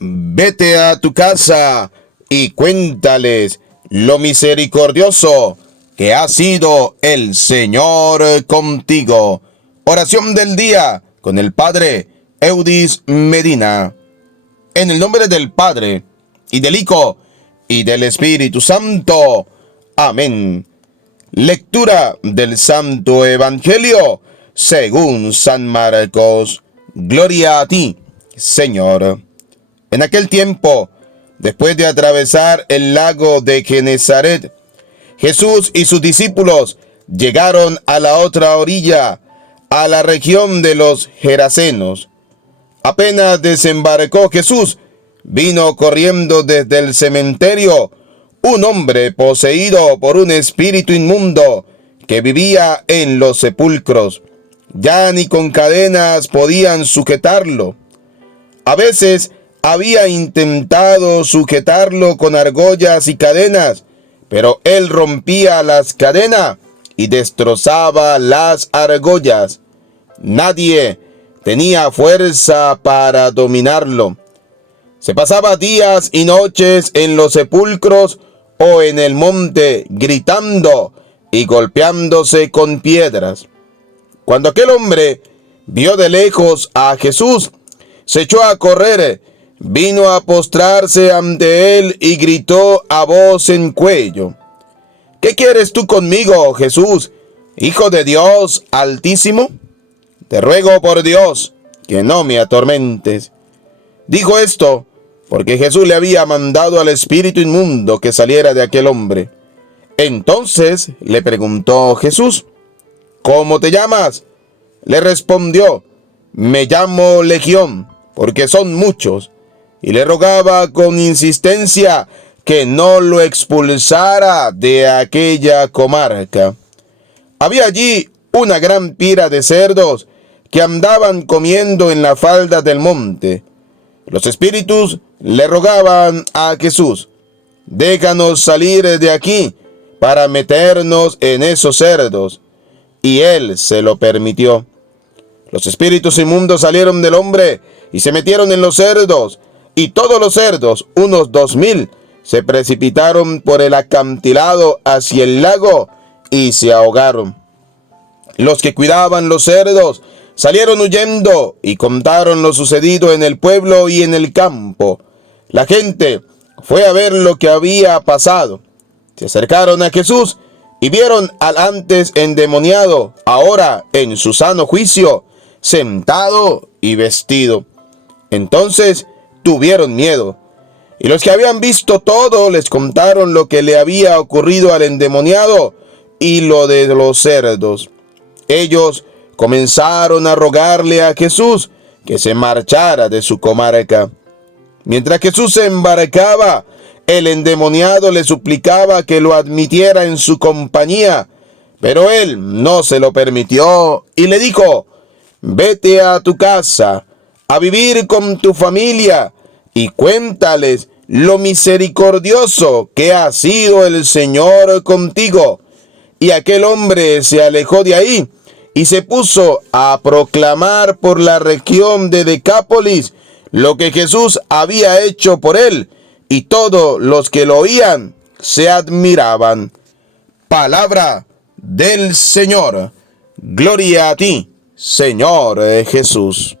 Vete a tu casa y cuéntales lo misericordioso que ha sido el Señor contigo. Oración del día con el Padre Eudis Medina. En el nombre del Padre, y del Hijo, y del Espíritu Santo. Amén. Lectura del Santo Evangelio según San Marcos. Gloria a ti, Señor. En aquel tiempo, después de atravesar el lago de Genezaret, Jesús y sus discípulos llegaron a la otra orilla, a la región de los Gerasenos. Apenas desembarcó Jesús, vino corriendo desde el cementerio un hombre poseído por un espíritu inmundo que vivía en los sepulcros. Ya ni con cadenas podían sujetarlo. A veces había intentado sujetarlo con argollas y cadenas, pero él rompía las cadenas y destrozaba las argollas. Nadie tenía fuerza para dominarlo. Se pasaba días y noches en los sepulcros o en el monte gritando y golpeándose con piedras. Cuando aquel hombre vio de lejos a Jesús, se echó a correr, vino a postrarse ante él y gritó a voz en cuello: ¿Qué quieres tú conmigo, Jesús, Hijo de Dios Altísimo? Te ruego por Dios que no me atormentes. Dijo esto porque Jesús le había mandado al espíritu inmundo que saliera de aquel hombre. Entonces le preguntó Jesús: ¿Cómo te llamas? Le respondió: Me llamo Legión, porque son muchos. Y le rogaba con insistencia que no lo expulsara de aquella comarca. Había allí una gran pira de cerdos que andaban comiendo en la falda del monte. Los espíritus le rogaban a Jesús: déjanos salir de aquí para meternos en esos cerdos. Y él se lo permitió. Los espíritus inmundos salieron del hombre y se metieron en los cerdos, y todos los cerdos, unos 2000, se precipitaron por el acantilado hacia el lago y se ahogaron. Los que cuidaban los cerdos salieron huyendo y contaron lo sucedido en el pueblo y en el campo. La gente fue a ver lo que había pasado. Se acercaron a Jesús y vieron al antes endemoniado, ahora en su sano juicio, sentado y vestido. Entonces tuvieron miedo. Y los que habían visto todo les contaron lo que le había ocurrido al endemoniado y lo de los cerdos. Ellos comenzaron a rogarle a Jesús que se marchara de su comarca. Mientras Jesús se embarcaba, el endemoniado le suplicaba que lo admitiera en su compañía, pero él no se lo permitió y le dijo: vete a tu casa, a vivir con tu familia, y cuéntales lo misericordioso que ha sido el Señor contigo. Y aquel hombre se alejó de ahí y se puso a proclamar por la región de Decápolis lo que Jesús había hecho por él, y todos los que lo oían se admiraban. Palabra del Señor. Gloria a ti, Señor Jesús.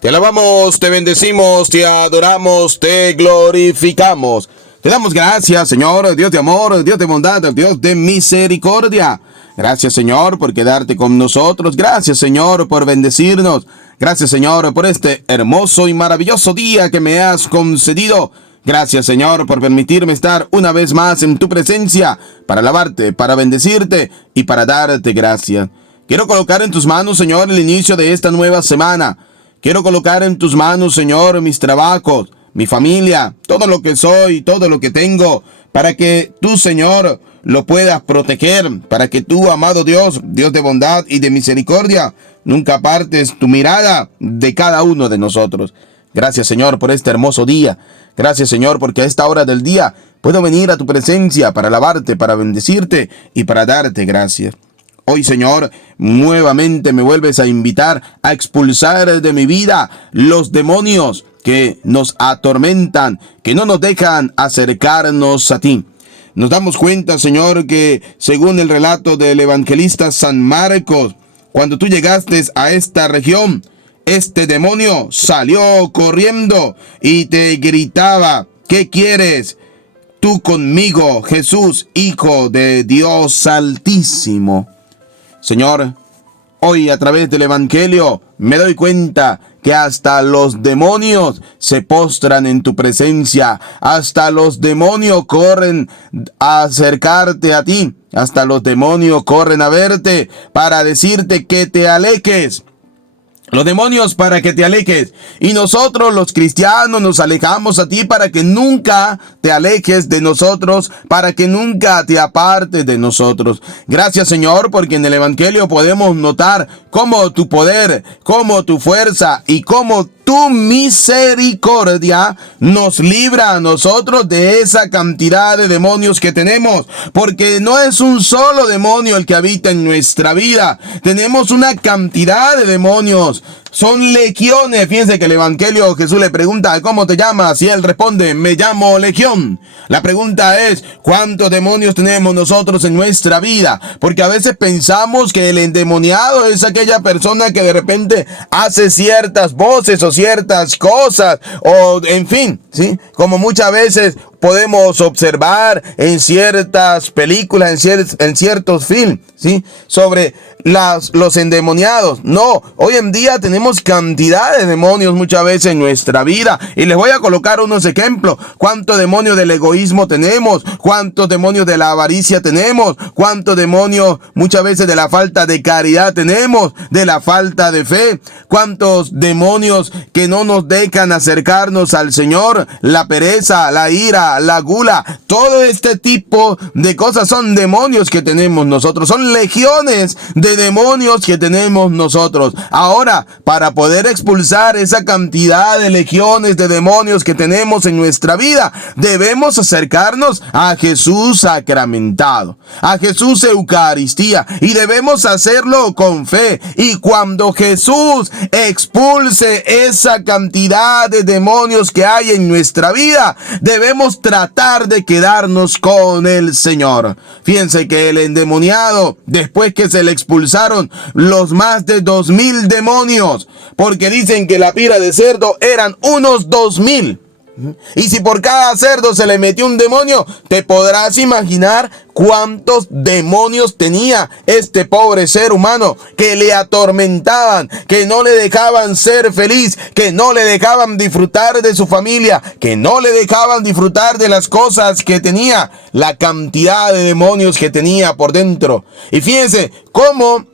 Te alabamos, te bendecimos, te adoramos, te glorificamos. Te damos gracias, Señor, Dios de amor, Dios de bondad, Dios de misericordia. Gracias, Señor, por quedarte con nosotros. Gracias, Señor, por bendecirnos. Gracias, Señor, por este hermoso y maravilloso día que me has concedido. Gracias, Señor, por permitirme estar una vez más en tu presencia para alabarte, para bendecirte y para darte gracias. Quiero colocar en tus manos, Señor, el inicio de esta nueva semana. Quiero colocar en tus manos, Señor, mis trabajos, mi familia, todo lo que soy, todo lo que tengo, para que tú, Señor, lo puedas proteger, para que tú, amado Dios, Dios de bondad y de misericordia, nunca apartes tu mirada de cada uno de nosotros. Gracias, Señor, por este hermoso día. Gracias, Señor, porque a esta hora del día puedo venir a tu presencia para alabarte, para bendecirte y para darte gracias. Hoy, Señor, nuevamente me vuelves a invitar a expulsar de mi vida los demonios que nos atormentan, que no nos dejan acercarnos a ti. Nos damos cuenta, Señor, que según el relato del evangelista San Marcos, cuando tú llegaste a esta región, este demonio salió corriendo y te gritaba: ¿qué quieres tú conmigo, Jesús, Hijo de Dios Altísimo? Señor, hoy a través del Evangelio me doy cuenta que hasta los demonios se postran en tu presencia, hasta los demonios corren a acercarte a ti, hasta los demonios corren a verte para decirte que te alejes. Los demonios para que te alejes, y nosotros los cristianos nos alejamos a ti para que nunca te alejes de nosotros, para que nunca te apartes de nosotros. Gracias, Señor, porque en el Evangelio podemos notar cómo tu poder, cómo tu fuerza y cómo tu misericordia nos libra a nosotros de esa cantidad de demonios que tenemos, porque no es un solo demonio el que habita en nuestra vida, tenemos una cantidad de demonios, son legiones. Fíjense que el Evangelio, Jesús le pregunta: ¿cómo te llamas? Y él responde: me llamo Legión. La pregunta es: ¿cuántos demonios tenemos nosotros en nuestra vida? Porque a veces pensamos que el endemoniado es aquella persona que de repente hace ciertas voces o ciertas cosas, o en fin, ¿sí? Como muchas veces podemos observar en ciertas películas, en ciertos films, ¿sí? Sobre los endemoniados. No, hoy en día tenemos cantidad de demonios muchas veces en nuestra vida. Y les voy a colocar unos ejemplos. ¿Cuántos demonios del egoísmo tenemos? ¿Cuántos demonios de la avaricia tenemos? ¿Cuántos demonios muchas veces de la falta de caridad tenemos? De la falta de fe. ¿Cuántos demonios que no nos dejan acercarnos al Señor? La pereza, la ira, la gula, todo este tipo de cosas son demonios que tenemos nosotros, son legiones de demonios que tenemos nosotros. Ahora, para poder expulsar esa cantidad de legiones de demonios que tenemos en nuestra vida, debemos acercarnos a Jesús sacramentado, a Jesús Eucaristía, y debemos hacerlo con fe. Y cuando Jesús expulse esa cantidad de demonios que hay en nuestra vida, debemos tratar de quedarnos con el Señor. Fíjense que el endemoniado, después que se le expulsaron los más de 2000 demonios, porque dicen que la pira de cerdo eran unos 2000. Y si por cada cerdo se le metió un demonio, te podrás imaginar cuántos demonios tenía este pobre ser humano, que le atormentaban, que no le dejaban ser feliz, que no le dejaban disfrutar de su familia, que no le dejaban disfrutar de las cosas que tenía, la cantidad de demonios que tenía por dentro. Y fíjense cómo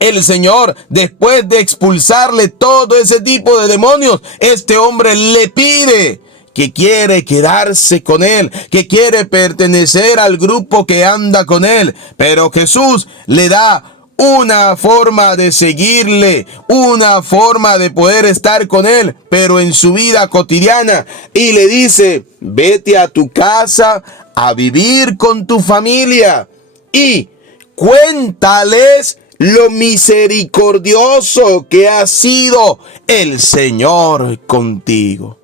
el Señor, después de expulsarle todo ese tipo de demonios, este hombre le pide que quiere quedarse con él, que quiere pertenecer al grupo que anda con él. Pero Jesús le da una forma de seguirle, una forma de poder estar con él, pero en su vida cotidiana. Y le dice: vete a tu casa a vivir con tu familia y cuéntales lo misericordioso que ha sido el Señor contigo.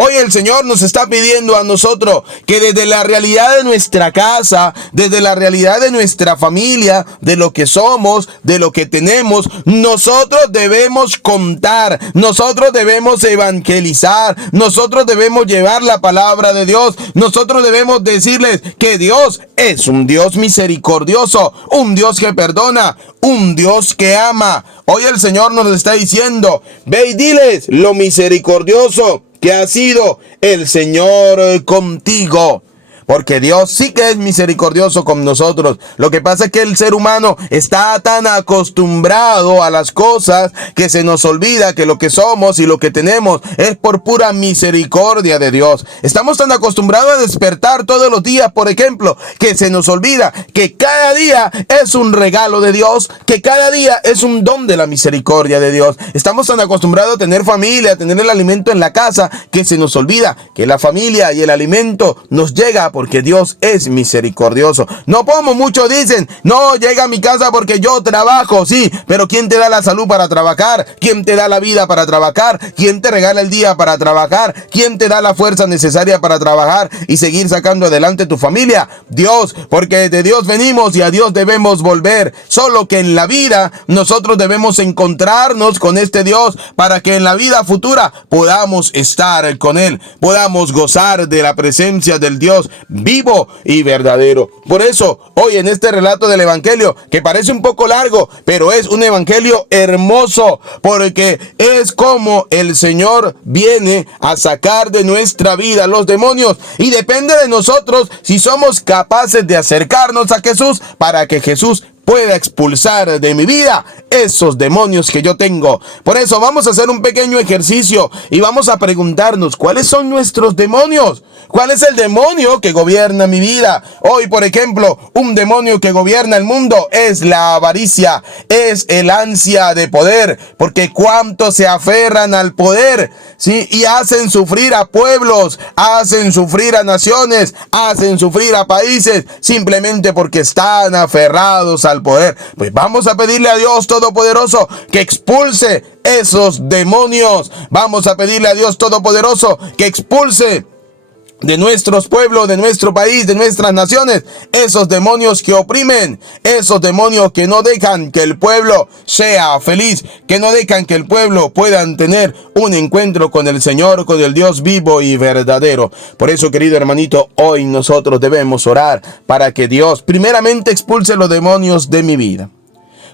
Hoy el Señor nos está pidiendo a nosotros que desde la realidad de nuestra casa, desde la realidad de nuestra familia, de lo que somos, de lo que tenemos, nosotros debemos contar, nosotros debemos evangelizar, nosotros debemos llevar la palabra de Dios, nosotros debemos decirles que Dios es un Dios misericordioso, un Dios que perdona, un Dios que ama. Hoy el Señor nos está diciendo: ve y diles lo misericordioso que ha sido el Señor contigo. Porque Dios sí que es misericordioso con nosotros. Lo que pasa es que el ser humano está tan acostumbrado a las cosas que se nos olvida que lo que somos y lo que tenemos es por pura misericordia de Dios. Estamos tan acostumbrados a despertar todos los días, por ejemplo, que se nos olvida que cada día es un regalo de Dios, que cada día es un don de la misericordia de Dios. Estamos tan acostumbrados a tener familia, a tener el alimento en la casa, que se nos olvida que la familia y el alimento nos llega porque Dios es misericordioso. No como muchos dicen, no, llega a mi casa porque yo trabajo, sí, pero ¿quién te da la salud para trabajar? ¿Quién te da la vida para trabajar? ¿Quién te regala el día para trabajar? ¿Quién te da la fuerza necesaria para trabajar y seguir sacando adelante tu familia? Dios, porque de Dios venimos y a Dios debemos volver. Solo que en la vida nosotros debemos encontrarnos con este Dios para que en la vida futura podamos estar con Él, podamos gozar de la presencia del Dios vivo y verdadero. Por eso, hoy en este relato del Evangelio, que parece un poco largo, pero es un Evangelio hermoso, porque es como el Señor viene a sacar de nuestra vida los demonios, y depende de nosotros si somos capaces de acercarnos a Jesús para que Jesús pueda expulsar de mi vida esos demonios que yo tengo. Por eso vamos a hacer un pequeño ejercicio y vamos a preguntarnos cuáles son nuestros demonios. ¿Cuál es el demonio que gobierna mi vida? Hoy, por ejemplo, un demonio que gobierna el mundo es la avaricia, es el ansia de poder, porque cuántos se aferran al poder, ¿sí? Y hacen sufrir a pueblos, hacen sufrir a naciones, hacen sufrir a países, simplemente porque están aferrados al poder. Pues vamos a pedirle a Dios Todopoderoso que expulse esos demonios. Vamos a pedirle a Dios Todopoderoso que expulse de nuestros pueblos, de nuestro país, de nuestras naciones, esos demonios que oprimen, esos demonios que no dejan que el pueblo sea feliz, que no dejan que el pueblo puedan tener un encuentro con el Señor, con el Dios vivo y verdadero. Por eso, querido hermanito, hoy nosotros debemos orar para que Dios primeramente expulse los demonios de mi vida.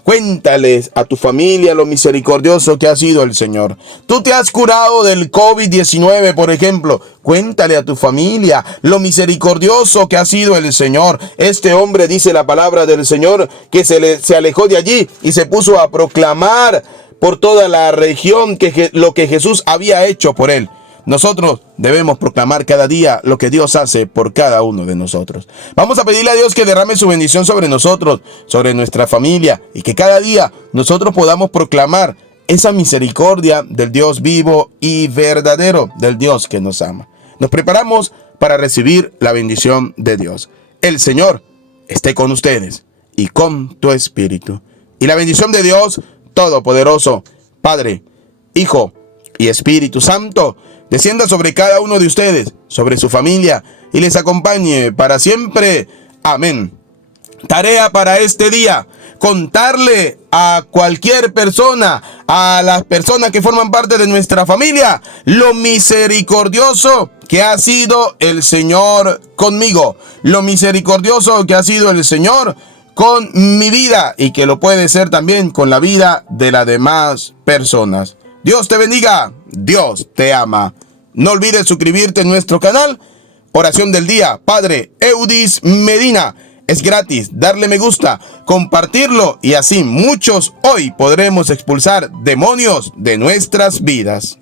Cuéntales a tu familia lo misericordioso que ha sido el Señor. Tú te has curado del COVID-19, por ejemplo. Cuéntale a tu familia lo misericordioso que ha sido el Señor. Este hombre, dice la palabra del Señor, que se alejó de allí y se puso a proclamar por toda la región lo que Jesús había hecho por él. Nosotros debemos proclamar cada día lo que Dios hace por cada uno de nosotros. Vamos a pedirle a Dios que derrame su bendición sobre nosotros, sobre nuestra familia, y que cada día nosotros podamos proclamar esa misericordia del Dios vivo y verdadero, del Dios que nos ama. Nos preparamos para recibir la bendición de Dios. El Señor esté con ustedes y con tu espíritu. Y la bendición de Dios Todopoderoso, Padre, Hijo y Espíritu Santo, descienda sobre cada uno de ustedes, sobre su familia, y les acompañe para siempre. Amén. Tarea para este día: contarle a cualquier persona, a las personas que forman parte de nuestra familia, lo misericordioso que ha sido el Señor conmigo, lo misericordioso que ha sido el Señor con mi vida, y que lo puede ser también con la vida de las demás personas. Dios te bendiga, Dios te ama. No olvides suscribirte en nuestro canal. Oración del día, Padre Eudis Medina. Es gratis, darle me gusta, compartirlo, y así muchos hoy podremos expulsar demonios de nuestras vidas.